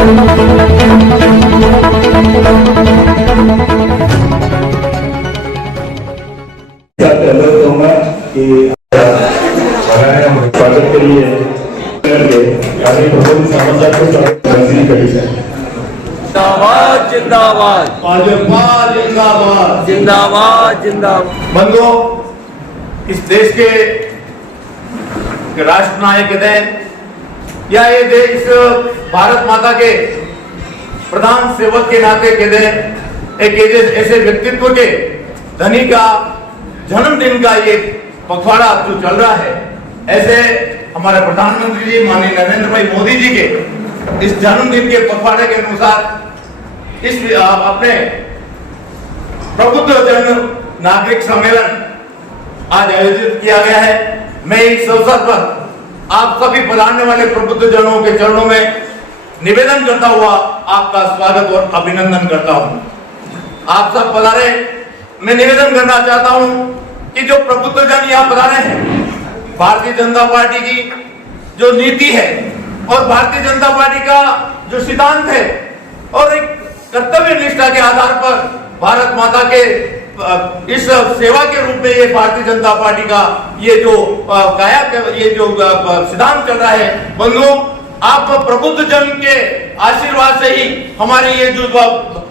स्वागत के लिए जिंदाबाद जिंदाबाद भाजपा जिंदाबाद जिंदाबाद जिंदाबाद। बंधुओं, इस देश के राष्ट्र नायक हैं या ये देश भारत माता के प्रधान सेवक के नाते कहते हैं, एक ऐसे व्यक्तित्व के धनी का जन्मदिन का ये पखवाड़ा जो चल रहा है, ऐसे हमारे प्रधानमंत्री जी माननीय नरेंद्र भाई मोदी जी के इस जन्मदिन के पखवाड़े के अनुसार इस अपने प्रबुद्ध जन नागरिक सम्मेलन आज आयोजित किया गया है। मैं इस अवसर पर आप सभी पधारने वाले प्रबुद्ध जनों के चरणों में निवेदन करता हुआ आपका स्वागत और अभिनंदन करता हूं। आप सब पधारे, मैं निवेदन करना चाहता हूं कि जो प्रबुद्ध जन यहाँ पधारे हैं, भारतीय जनता पार्टी की जो नीति है और भारतीय जनता पार्टी का जो सिद्धांत है और एक कर्तव्य निष्ठा के आधार पर भारत माता के इस सेवा के रूप में ये भारतीय जनता पार्टी का ये जो ये जो सिद्धांत चल रहा है, बंधुओं, आप प्रबुद्ध जन के आशीर्वाद से ही हमारे ये जो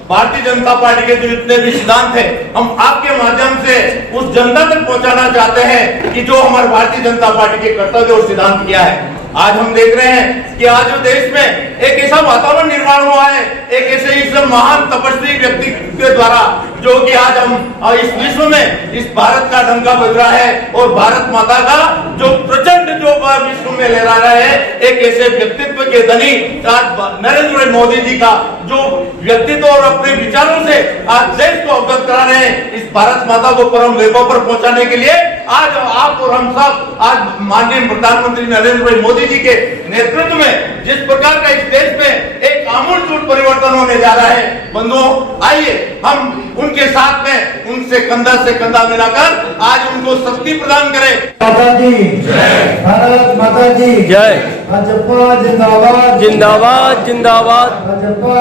भारतीय जनता पार्टी के जो इतने भी सिद्धांत है, हम आपके माध्यम से उस जनता तक पहुंचाना चाहते हैं कि जो हमारे भारतीय जनता पार्टी के कर्तव्य और सिद्धांत किया है। आज हम देख रहे हैं कि आज देश में एक ऐसा वातावरण निर्माण हुआ है, एक ऐसे इस महान तपस्वी व्यक्ति के द्वारा जो कि आज हम इस विश्व में इस भारत का डंका बज रहा है और भारत माता का जो प्रचंड जो विश्व में लहरा रहा है, एक ऐसे व्यक्तित्व के धनी आज नरेंद्र भाई मोदी जी का जो व्यक्तित्व और अपने विचारों से आज देश को अवगत करा रहे हैं। इस भारत माता को परम वैभव पर पहुंचाने के लिए आज आप और हम सब आज माननीय प्रधानमंत्री नरेंद्र भाई मोदी जी के नेतृत्व में जिस प्रकार का इस देश में एक आमूलचूल परिवर्तन होने जा रहा है, बंधुओं, आइए हम उनके साथ में उनसे कंधा मिलाकर आज उनको शक्ति प्रदान करें। माता जी जय, भारत माता जी जय, भाजपा जिंदाबाद जिंदाबाद जिंदाबाद। भाजपा।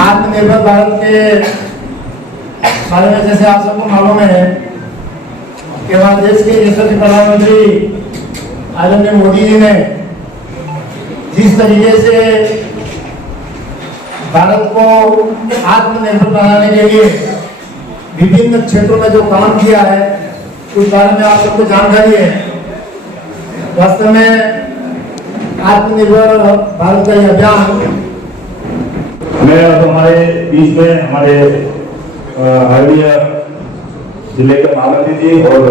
आत्मनिर्भर भारत के बारे में जैसे आप सबको मालूम है कि हमारे देश के यशस्वी प्रधानमंत्री आदरणीय मोदी जी ने जिस तरीके से भारत को आत्मनिर्भर बनाने के लिए विभिन्न क्षेत्रों में जो काम किया है, उस बारे में आप सबको जानकारी है। वास्तव में आत्मनिर्भर भारत का अभियान मैं अब हमारे बीच में हमारे हरदिया जिले के महामंत्री जी और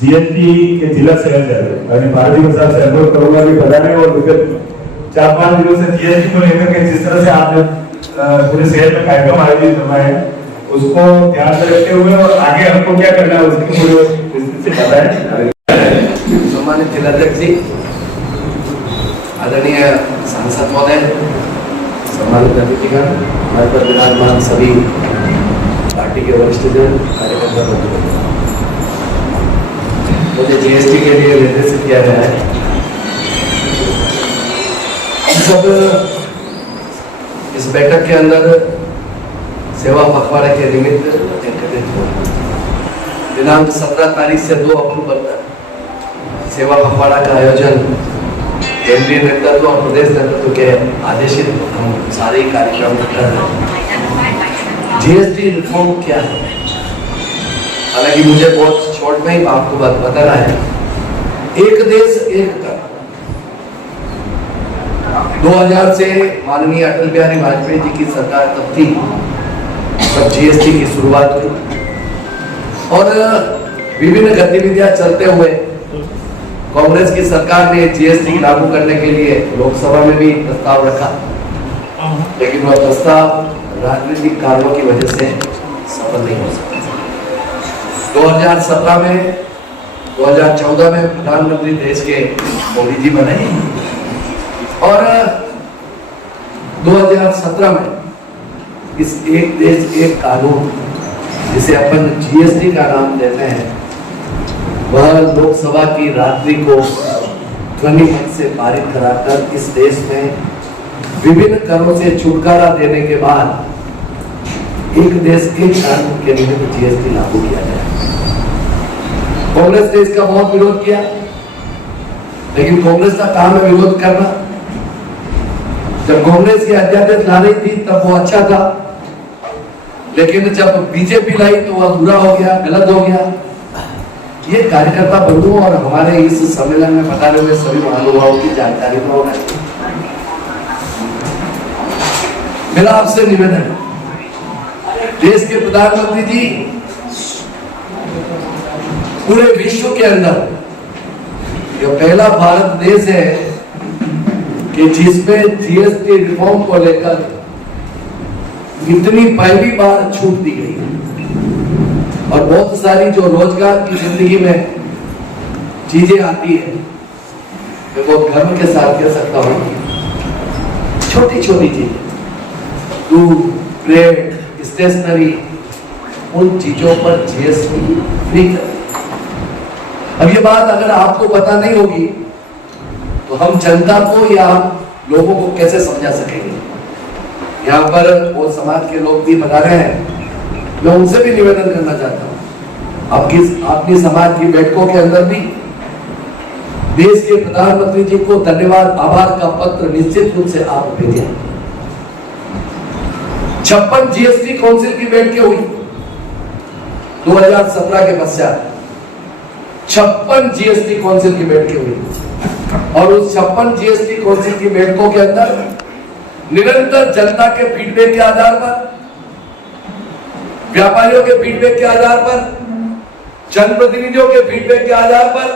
जीएसटी के जिला सेक्रेटरी भारती प्रसाद से अनुरोध करूंगा कि बताने और विगत 4-5 दिनों से जीएसटी को लेकर के जिस तरह से आपने पूरे शहर में कार्यक्रम आयोजित करवाए हैं, उसको ध्यान में रखते हुए और आगे हमको क्या करना है उसकी पूरी विस्तृत से बताएं। सम्मानित जिलाध्यक्ष जी, आदरणीय सांसद महोदय, सम्मानित अतिथिगण, हमारे पर विराजमान सभी पार्टी के वरिष्ठ जन, कार्यकर्ता, मुझे जीएसटी के लिए निर्देशित किया गया है। सब इस बैठक के अंदर सेवा पखवाड़े के निमित्त एकत्रित हुए। दिनांक 17 तारीख से 2 अक्टूबर तक सेवा पखवाड़ा का आयोजन केंद्रीय नेतृत्व और प्रदेश नेतृत्व के आदेशित हम सारे कार्यक्रम कर रहे हैं। जीएसटी रिफॉर्म क्या है? हालांकि मुझे बहुत शॉर्ट में ही आपको बात बताना है। एक देश एक कर 2000 से माननीय अटल बिहारी वाजपेयी जी की सरकार तब थी, तब जीएसटी की शुरुआत हुई और विभिन्न गतिविधियां चलते हुए कांग्रेस की सरकार ने जीएसटी लागू करने के लिए लोकसभा में भी प्रस्ताव रखा, लेकिन वह प्रस्ताव राजनीतिक कारणों की वजह से सफल नहीं हो सका। 2017 में 2014 में प्रधानमंत्री देश के मोदी जी बने और 2017 में इस एक देश एक कानून जिसे अपन जीएसटी का नाम देते हैं, वह लोकसभा की रात्रि को ध्वनि मत से पारित कराकर इस देश में विभिन्न करों से छुटकारा देने के बाद एक देश एक कानून के निमित्त जीएसटी लागू किया गया। कांग्रेस ने इसका बहुत विरोध किया, लेकिन कांग्रेस का काम है विरोध करना। जब कांग्रेस की अध्यादेश ला रही थी तब वो अच्छा था, लेकिन जब बीजेपी लाई तो वह बुरा हो गया, गलत हो गया। ये कार्यकर्ता बंधुओं और हमारे इस सम्मेलन में बताने हुए सभी महानुभावों की जानकारी में होना चाहिए। मेरा आपसे निवेदन है, देश के प्रधानमंत्री जी पूरे विश्व के अंदर यह पहला भारत देश है कि जिसमें जीएसटी रिफॉर्म को लेकर इतनी पहली बार छूट दी गई है। और बहुत सारी जो रोजगार की जिंदगी में चीजें आती है, मैं बहुत गर्व के साथ कह सकता हूं, छोटी छोटी चीजें, दूध, ब्रेड, स्टेशनरी, उन चीजों पर जीएसटी फ्री कर। अब ये बात अगर आपको पता नहीं होगी तो हम जनता को या लोगों को कैसे समझा सकेंगे। यहाँ पर वो समाज के लोग भी बता रहे हैं, मैं उनसे भी निवेदन करना चाहता हूँ, अपनी समाज की बैठकों के अंदर भी देश के प्रधानमंत्री जी को धन्यवाद आभार का पत्र निश्चित रूप से आप भेजें। 56 जीएसटी काउंसिल की बैठकें हुई 2017 के पश्चात, 56 जीएसटी काउंसिल की बैठकें हुई और उस 56 जीएसटी काउंसिल की बैठकों के अंदर निरंतर जनता के फीडबैक के आधार पर, व्यापारियों के फीडबैक के आधार पर, जनप्रतिनिधियों के फीडबैक के आधार पर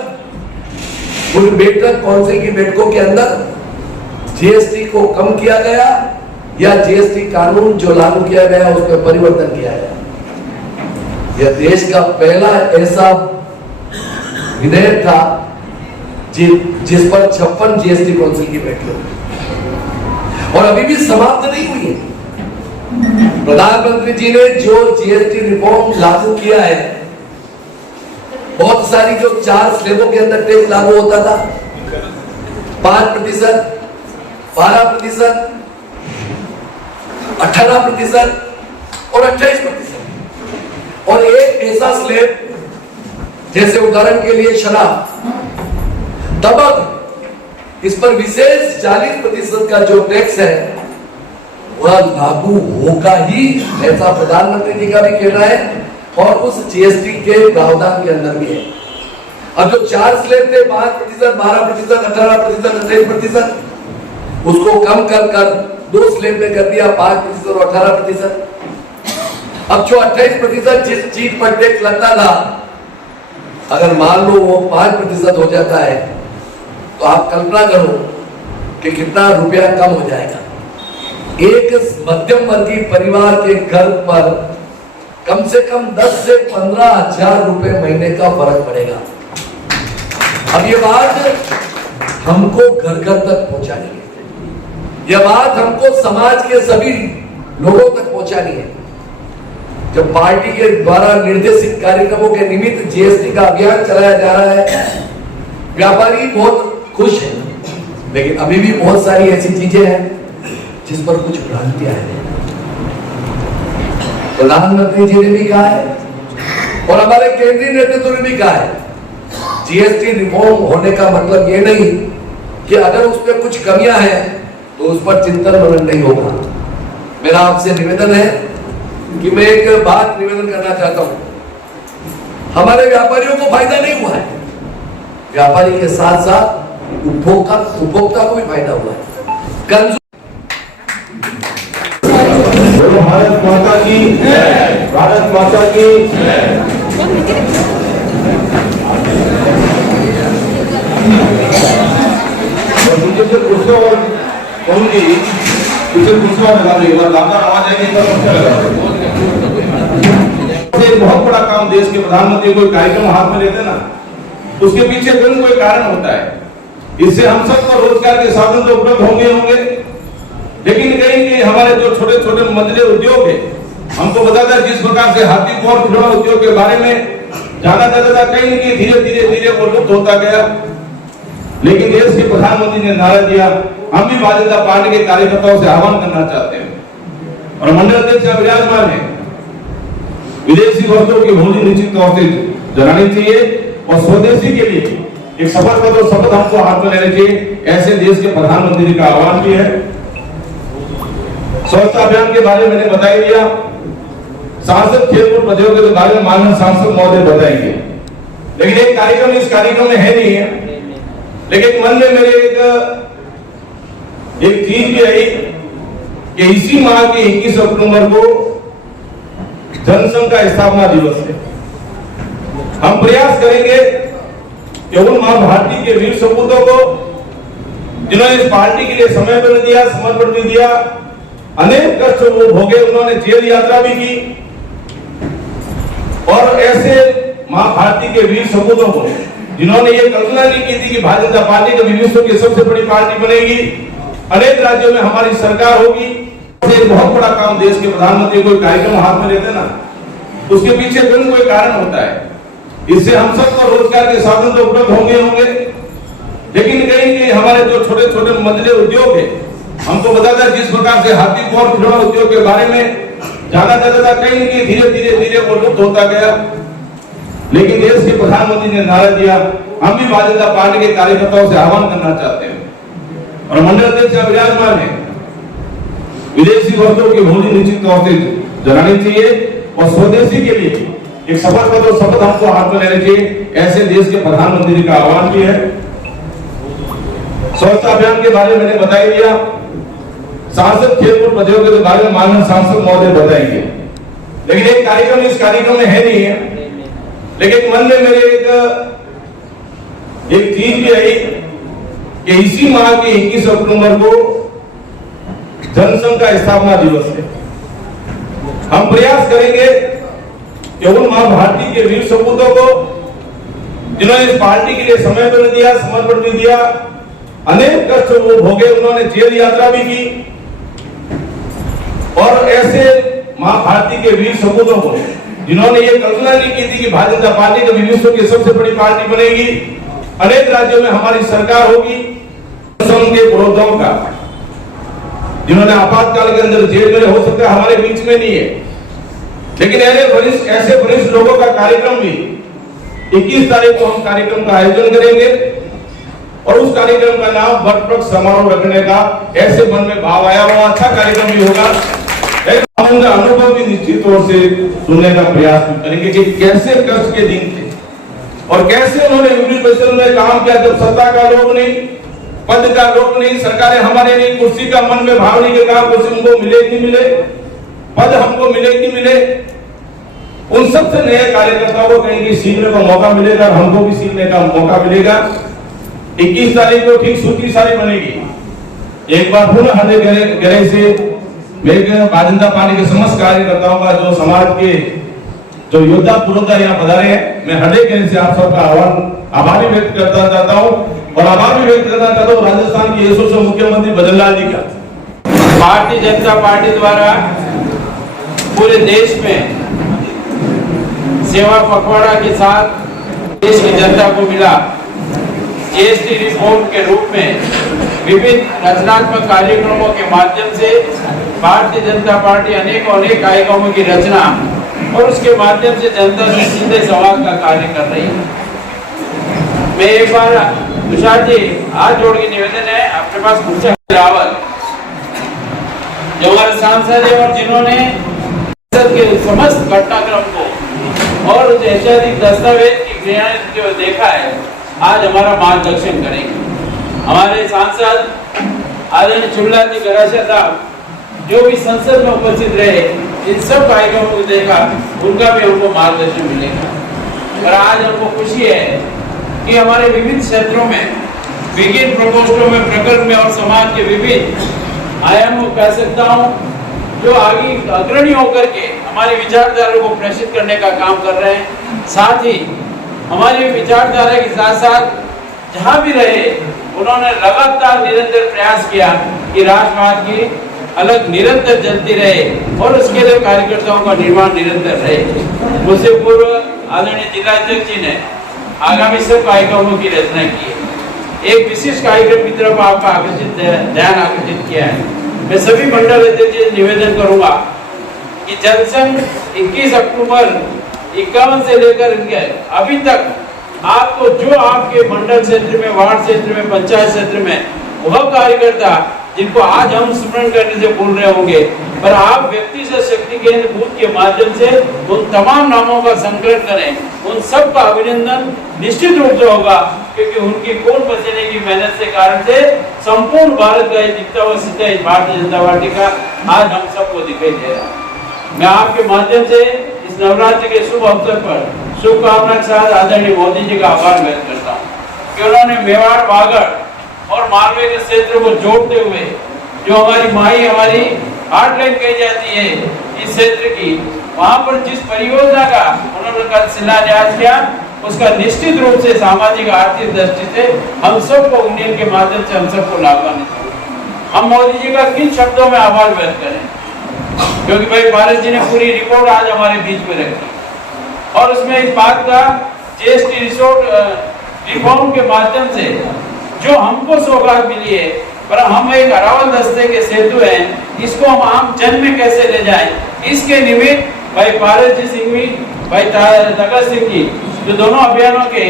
उन बैठक काउंसिल की बैठकों के अंदर जीएसटी को कम किया गया या जीएसटी कानून जो लागू किया गया उसमें परिवर्तन किया गया। यह देश का पहला ऐसा विधेयक था जिस पर 56 जीएसटी काउंसिल की बैठक और अभी भी समाप्त नहीं हुई है। प्रधानमंत्री जी ने जो जीएसटी रिफॉर्म लागू किया है, बहुत सारी जो 4 स्लैबों के अंदर टैक्स लागू होता था, 5%, 12%, 18% और 28%, और एक ऐसा स्लैब जैसे उदाहरण के लिए शराब, तब इस पर विशेष 40% का जो टैक्स है वह लागू होगा ही, ऐसा प्रधानमंत्री जी का भी कहना है और उस जीएसटी के प्रावधान के अंदर भी है। अब जो 4 स्लैब थे 5%, 12%, 18%, 28%, उसको कम कर 2 स्लैब में कर दिया 5% और 18%। अब जो 28% जिस चीज पर टैक्स लगता था, अगर मान लो वो 5% हो जाता है तो आप कल्पना करो कि कितना रुपया कम हो जाएगा। एक मध्यम वर्गीय परिवार के घर पर कम से कम 10 से 15 हजार रुपए महीने का फर्क पड़ेगा। अब ये बात हमको घर घर तक पहुंचानी है, यह बात हमको समाज के सभी लोगों तक पहुंचानी है। जब पार्टी के द्वारा निर्देशित कार्यक्रमों के निमित्त जीएसटी का अभियान चलाया जा रहा है, व्यापारी बहुत खुश है, लेकिन अभी भी बहुत सारी ऐसी चीजें हैं जिस पर कुछ भ्रांतियां हैं। प्रधानमंत्री जी ने भी कहा है और हमारे केंद्रीय नेतृत्व ने भी कहा है, जीएसटी रिफॉर्म होने का मतलब ये नहीं कि अगर उस पर कुछ कमियां हैं तो उस पर चिंतन मनन नहीं होगा। मेरा आपसे निवेदन है कि मैं एक बात निवेदन करना चाहता हूं, हमारे व्यापारियों को फायदा नहीं हुआ है, व्यापारी के साथ साथ उपभोक्ता को भी फायदा हुआ है। बोलो भारत माता की जय, भारत माता की जय। और मुझे से कुर्सियों और कहूंगी, कुछ कुर्सियों लगा दो, एक बार लाकर आवाज आएगी, एक बार कुर्सियां लगा दो। एक बहुत बड़ा काम देश के प्रधानमंत्री कोई कार्यक्रम हाथ में लेते ना, उसके पीछे जरूर कोई कारण होता है। इससे हम सबको रोजगार के साधन तो उपलब्ध होंगे, लेकिन कहीं हमारे जो छोटे छोटे मंझले उद्योग है, हमको बताता है जिस प्रकार से हाथी को और खिलौना उद्योग के बारे में जाना जाता था, कहीं धीरे धीरे वो लुप्त होता गया। लेकिन देश के प्रधानमंत्री ने नारा दिया हम भी भारतीय जनता पार्टी के कार्यकर्ताओं से आह्वान करना चाहते हैं और मंडल अध्यक्ष यहाँ विराजमान है, विदेशी वस्तुओं की होली निश्चित तौर से जलानी चाहिए और स्वदेशी के लिए एक शपथ पत्र और शपथ हमको हाथ में लेने चाहिए, ऐसे देश के प्रधानमंत्री जी का आह्वान भी है। स्वच्छता अभियान के बारे में मैंने बता ही दिया। सांसद खेलकूद प्रतियोगिता के बारे में माननीय सांसद महोदय बताएंगे, लेकिन एक कार्यक्रम इस कार्यक्रम में है नहीं है, लेकिन मन में मेरे एक चीज भी आई कि इसी माह के 21 अक्टूबर को जनसंघ का स्थापना दिवस है। हम प्रयास करेंगे कि उन मां भारती के वीर सपूतों को जिन्होंने इस पार्टी के लिए समय भी दिया, समर्पण भी दिया, अनेक कष्ट वो भोगे, उन्होंने जेल यात्रा भी की, और ऐसे मां भारती के वीर सपूतों को जिन्होंने ये कल्पना नहीं की थी कि भारतीय जनता पार्टी कभी विश्व की सबसे बड़ी पार्टी बनेगी, अनेक राज्यों में हमारी सरकार होगी। एक बहुत बड़ा काम देश के प्रधानमंत्री कोई कार्यक्रम हाथ में लेते ना, उसके पीछे कोई कारण होता है। इससे हम सबको रोजगार के साधन तो उपलब्ध होंगे, लेकिन कहीं हमारे जो छोटे छोटे मंझले उद्योग है, हमको बताता है जिस प्रकार से हाथी को और खिलौना उद्योग के बारे में जाना जाता था, कहीं धीरे धीरे वो लुप्त होता गया। लेकिन देश के प्रधानमंत्री ने नारा दिया। हम भी भारतीय जनता पार्टी के कार्यकर्ताओं से आह्वान करना चाहते हैं और मंडल अध्यक्ष यहाँ विराजमान है, विदेशी वस्तुओं की होली निश्चित तौर से जलानी चाहिए और स्वदेशी के लिए एक शपथ पत्र और शपथ हमको हाथ में लेने चाहिए, ऐसे देश के प्रधानमंत्री का आह्वान भी है। स्वच्छता अभियान के बारे में मैंने बता ही दिया। सांसद खेलकूद प्रतियोगिता के बारे में माननीय सांसद महोदय बताएंगे, लेकिन एक कार्यक्रम इस कार्यक्रम में है नहीं है, लेकिन मन में मेरे एक चीज भी आई कि इसी माह के 21 अक्टूबर को जनसंघ का स्थापना दिवस है। हम प्रयास करेंगे कि उन मां भारती के वीर सपूतों को जिन्होंने इस पार्टी के लिए समय भी दिया, समर्पण भी दिया, अनेक कष्ट वो भोगे, उन्होंने जेल यात्रा भी की, और ऐसे मां भारती के वीर सपूतों को जिन्होंने ये कल्पना नहीं की थी कि भारतीय जनता पार्टी कभी विश्व की सबसे बड़ी पार्टी बनेगी, अनेक राज्यों में हमारी सरकार होगी। के पुरोधाओं का जिन्होंने आपातकाल के अंदर जेल में हो सकता है हमारे बीच में नहीं है, लेकिन ऐसे वरिष्ठ लोगों का कार्यक्रम भी 21 तारीख को हम कार्यक्रम का आयोजन करेंगे और उस कार्यक्रम का नाम वटवृक्ष समारोह रखने का ऐसे मन में भाव आया, वो अच्छा कार्यक्रम भी होगा। हम उनका अनुभव भी निश्चित तौर से सुनने का प्रयास करेंगे कि कैसे कष्ट के दिन थे और कैसे उन्होंने विभिन्न परिषद में काम किया, जब सत्ता का लोभ नहीं, पद का लोभ नहीं, सरकारें हमारे नहीं, कुर्सी का मन में भाव नहीं कि कहा कुर्सी हमको मिले कि मिले, पद हमको मिले कि मिले, उन सबसे नए कार्यकर्ताओं को कहीं सीखने का मौका मिलेगा और हमको भी सीखने का मौका मिलेगा। 21 तारीख को ठीक सूची सारी बनेगी। एक बार पुनः हृदय गहराई से मेरे भारतीय जनता पार्टी के समस्त कार्यकर्ताओं का, जो समाज के जो योद्धा पुरोधा यहाँ पधारे हैं, मैं हृदय गहराई से आप सबका आभारी व्यक्त करना चाहता हूँ और आभार भी व्यक्त करना चाहता हूँ राजस्थान के यशस्वी मुख्यमंत्री भजनलाल जी का। भारतीय जनता पार्टी द्वारा पूरे देश में सेवा पखवाड़ा के साथ देश की जनता को मिला जीएसटी रिफॉर्म के रूप में विभिन्न रचनात्मक कार्यक्रमों के माध्यम से भारतीय जनता पार्टी अनेक कार्यक्रमों की रचना और उसके माध्यम से जनता से सीधे संवाद का कार्य कर रही है। मैं एक बार तुषार जी हाथ जोड़ के निवेदन है, आपके पास कुछ रावत जो हमारे सांसद है और जिन्होंने के समस्त घटनाक्रम को और ऐतिहासिक दस्तावेज की क्रियान्वित जो देखा है, आज हमारा मार्गदर्शन करेंगे। हमारे सांसद आदरणीय चुल्लाजी गरासिया साहब जो भी संसद में उपस्थित रहे, इन सब कार्यक्रमों को देखा, उनका भी हमको मार्गदर्शन मिलेगा। और आज हमको खुशी है कि हमारे विभिन्न क्षेत्रों में, विभिन्न प्रकोष्ठों में, प्रकल्प में और समाज के विभिन्न आयामों कह सकता हूँ जो आगे अग्रणी होकर के हमारी विचारधारा को प्रेषित करने का काम कर रहे हैं। साथ ही हमारी विचारधारा के साथ साथ जहाँ भी रहे उन्होंने लगातार निरंतर प्रयास किया कि राष्ट्रवाद की अलग निरंतर जलती रहे और उसके लिए कार्यकर्ताओं का निर्माण निरंतर रहे। मुझसे पूर्व आदरणीय जिला अध्यक्ष जी ने आगामी सब कार्यक्रमों की रचना की है। एक विशिष्ट कार्यक्रम की तरफ आपका ध्यान आकर्षित किया है। मैं सभी मंडल अध्यक्ष से निवेदन करूंगा कि जनसंघ 21 अक्टूबर 51 से लेकर अभी तक आपको जो आपके मंडल क्षेत्र में, वार्ड क्षेत्र में, पंचायत क्षेत्र में वह कार्यकर्ता जिनको आज हम स्मरण करने से भूल रहे होंगे, पर आप व्यक्ति से शक्ति केंद्र बूथ के माध्यम से उन तमाम नामों का संकलन करें। उन सब का अभिनंदन निश्चित रूप से होगा, क्योंकि उनकी खून पसीने की मेहनत से कारण से संपूर्ण भारत का दिखता हुआ सिद्ध भारतीय जनता पार्टी का आज हम सबको दिखाई दे रहा है। मैं आपके माध्यम से इस नवरात्रि के शुभ अवसर पर शुभकामना के साथ आदरणीय मोदी जी का आभार व्यक्त करता हूँ कि उन्होंने मेवाड़, वागड़ और मालवे के क्षेत्र को जोड़ते हुए जो हमारी माई, हमारी हार्टलाइन कही जाती है इस क्षेत्र की, वहां पर जिस परियोजना का उन्होंने कल शिलान्यास किया, उसका निश्चित रूप से सामाजिक आर्थिक दृष्टि से हम सबको यूनियन के माध्यम से हम सबको लाभान्वित होगा। हम मोदी जी का किन शब्दों में आभार व्यक्त करें, क्योंकि भाई भारत जी ने पूरी रिपोर्ट आज हमारे बीच में रखी और उसमें इस बात का जीएसटी रिफॉर्म के माध्यम से जो हमको सौगात मिली है, पर हम एक अरावल दस्ते के सेतु हैं, इसको हम आम जन में कैसे ले जाएं, इसके निमित्त भाई पारस जी सिंह भी, भाई तगत सिंह जी, जो दोनों अभियानों के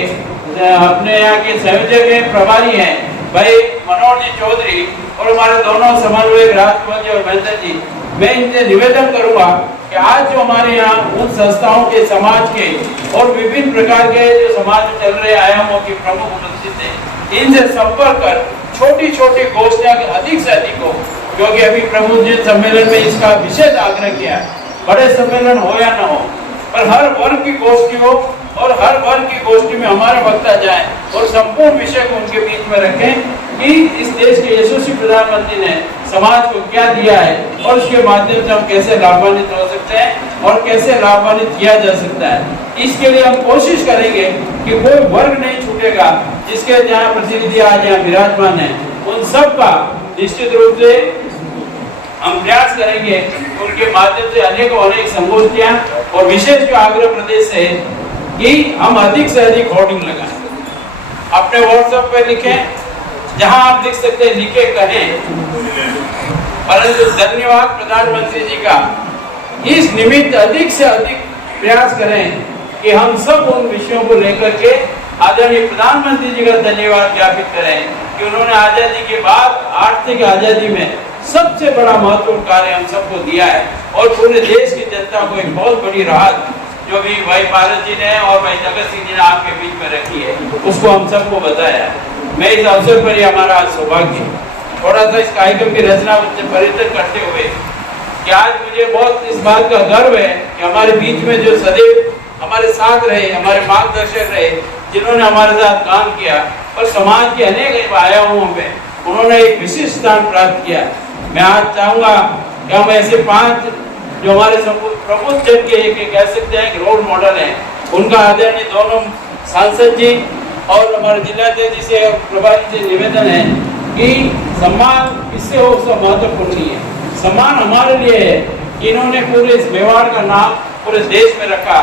अपने यहाँ के संयोजक हैं, प्रभारी हैं, भाई मनोहर जी चौधरी और हमारे दोनों समन्वयक राजकुमार जी और महेंद्र जी, मैं इनसे निवेदन करूंगा कि आज जो हमारे यहाँ उन संस्थाओं के, समाज के और विभिन्न प्रकार के जो समाज में चल रहे आयामों की प्रमुख उपस्थित है, इनसे संपर्क कर छोटी छोटी गोष्ठियां अधिक से अधिक हो, क्योंकि अभी प्रमुख जी सम्मेलन में इसका विशेष आग्रह किया, बड़े सम्मेलन हो या न हो, पर हर वर्ग की गोष्ठी हो और हर वर्ग की गोष्ठी में हमारे वक्ता जाए और संपूर्ण विषय को उनके बीच में रखें कि इस देश के यशस्वी प्रधानमंत्री ने समाज को क्या दिया है और उसके माध्यम से हम कैसे लाभान्वित हो सकते हैं और कैसे लाभान्वित किया जा सकता है। इसके लिए हम कोशिश करेंगे कि कोई वर्ग नहीं छूटेगा, जिसके जहाँ प्रतिनिधि आज यहाँ विराजमान है, उन सब का निश्चित रूप से हम प्रयास करेंगे। उनके माध्यम से अनेक संगोष्ठियां और विशेष जो आग्रह प्रदेश है कि हम अधिक से अधिक होर्डिंग लगाएं, अपने व्हाट्सएप पे लिखें, जहां आप लिख सकते हैं लिखे कहें, परंतु धन्यवाद प्रधानमंत्री जी का इस निमित्त अधिक से अधिक प्रयास करें कि हम सब उन विषयों को लेकर के आदरणीय प्रधानमंत्री जी का धन्यवाद ज्ञापित करें कि उन्होंने आजादी के बाद आर्थिक आजादी में सबसे बड़ा महत्वपूर्ण कार्य हम सबको दिया है और पूरे देश की जनता को एक बहुत बड़ी राहत जो भी भाई पारस जी ने और भाई जगत सिंह जी ने आपके बीच में रखी है, उसको हम सबको बताया। मैं इस अवसर पर ही हमारा आज सौभाग्य थोड़ा सा इस कार्यक्रम की रचना परिवर्तन करते हुए कि आज मुझे बहुत इस बात का गर्व है कि हमारे बीच में जो सदैव हमारे साथ रहे, हमारे मार्गदर्शक रहे, जिन्होंने हमारे साथ काम किया और समाज के अनेक आयामों में उन्होंने एक विशिष्ट स्थान प्राप्त किया। मैं आज चाहूंगा कि हम ऐसे 5 जो हमारे प्रबुद्ध जन के एक कह सकते हैं रोल मॉडल हैं, उनका आदरणीय दोनों सांसद जी और हमारे जिलाध्यक्ष जी से प्रभारी से निवेदन है कि सम्मान किससे हो उसका महत्वपूर्ण नहीं है। सम्मान हमारे लिए है कि इन्होंने पूरे इस मेवाड़ का नाम पूरे देश में रखा।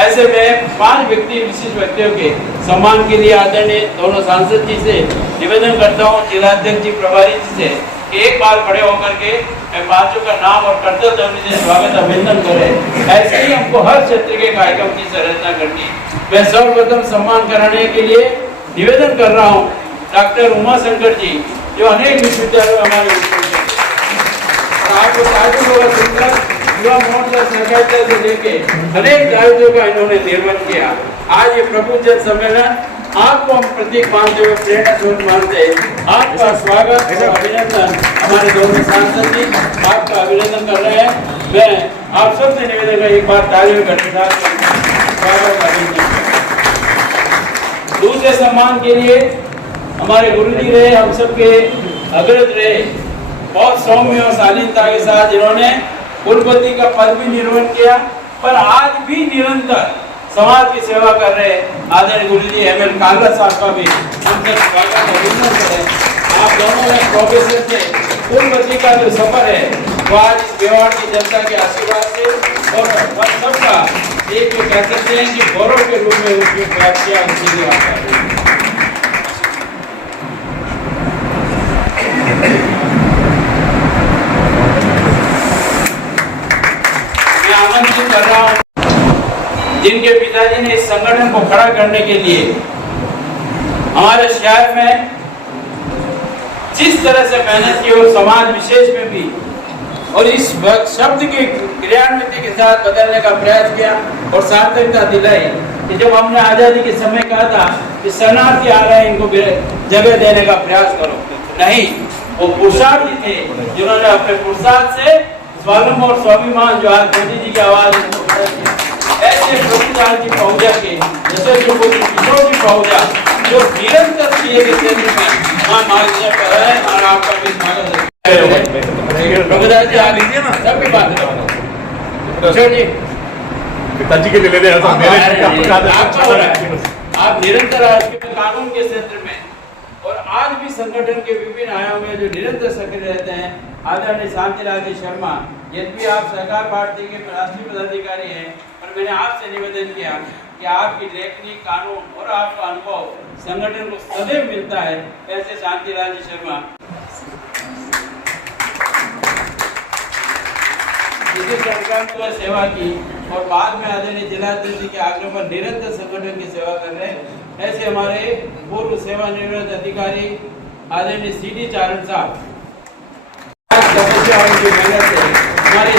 ऐसे में 5 व्यक्ति विशिष्ट व्यक्तियों के सम्मान के लिए आदरणीय दोनों सांसद जी से निवेदन करता हूँ, जिलाध्यक्ष जी, प्रभारी जी से कि एक बार खड़े होकर के मैं 5 का नाम और कर्तव्य ध्वनि से स्वागत अभिनंदन करें। ऐसे ही हमको हर क्षेत्र के कार्यक्रम की संरचना करनी। मैं सर्वप्रथम सम्मान कराने के लिए निवेदन कर रहा हूँ डॉक्टर उमा शंकर जी, जो अनेक विश्वविद्यालयों में हमारे युवा मोर्चा सहकारिता से लेके अनेक दायित्वों का इन्होंने निर्वहन किया। आज ये प्रबुद्ध जन सम्मेलन आपको हम प्रतीक मानते हुए प्रेरणा स्रोत मानते हैं। आपका स्वागत और अभिनंदन। हमारे दोनों सांसद जी आपका अभिनंदन कर रहे हैं। मैं आप सबसे निवेदन कर एक बार तालियों का स्वागत अभिनंदन। दूसरे सम्मान के लिए हमारे गुरुजी रहे, हम सबके अग्रज रहे, बहुत सौम्य और शालीनता के साथ जिन्होंने कुलपति का पद भी निर्वहन किया, पर आज भी निरंतर समाज की सेवा कर रहे आदरणीय गुरुजी एमएल कालरा साहब का भी उनका स्वागत अभिनंदन करें। आप दोनों ने प्रोफेसर से कुलपति का जो सफर है वो आज इस मेवाड़ की जनता के आशीर्वाद से और सबका एक कह सकते हैं कि गौरव के रूप में उसकी प्राप्त किया। जिनके पिताजी ने इस संगठन को खड़ा करने के लिए हमारे शहर में जिस तरह से मेहनत की और समाज विशेष में भी और इस शब्द की क्रियान्विति के साथ बदलने का प्रयास किया और सार्थकता दिलाई कि जब हमने आजादी के समय कहा था कि शरणार्थी आ रहे हैं, इनको जगह देने का प्रयास करो, नहीं, वो पुरुषार्थी थे जिन्होंने अपने पुरुषार्थ से स्वावलंबन और स्वाभिमान जो आज मोदी जी की आवाज ऐसे प्रभुलाल जी पहुंचा के जैसे किशोर जी पहुंचा जो निरंतर किए के क्षेत्र में वहाँ मार्गदर्शन कर रहे हैं और आपका भी स्वागत है। प्रभुलाल जी आ लीजिए ना, सबकी बात किशोर जी पिताजी के ले आप निरंतर आज के कानून के क्षेत्र में और आज भी संगठन के विभिन्न आयाम में जो निरंतर सक्रिय रहते हैं आदरणीय शांतिलाल जी शर्मा, यद्यपि आप सहकार पार्टी के राष्ट्रीय पदाधिकारी हैं, पर मैंने आपसे निवेदन किया कि आपकी लेखनी, कानून और आपका अनुभव संगठन को सदैव मिलता है। ऐसे शांतिलाल जी शर्मा इसी संगठन को सेवा की और बाद में आदरणीय जिलाध्यक्ष जी के आग्रह पर निरंतर संगठन की सेवा कर रहे हैं। ऐसे हमारे पूर्व सेवानिवृत्त अधिकारी आदरणीय CD चारण साहब उनकी मेहनत से हमारे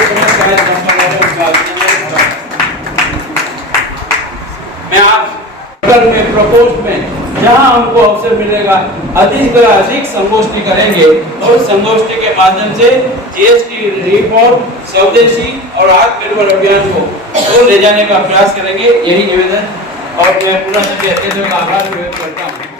मैं आप में प्रकोष्ठ में जहां हमको अवसर मिलेगा अधिक संगोष्ठी करेंगे और संगोष्ठी के माध्यम से GST रिपोर्ट, स्वदेशी और आत्मनिर्भर अभियान को ले जाने का प्रयास करेंगे। यही निवेदन और मैं पुनः सभी अतिथियों का आभार व्यक्त करता हूँ।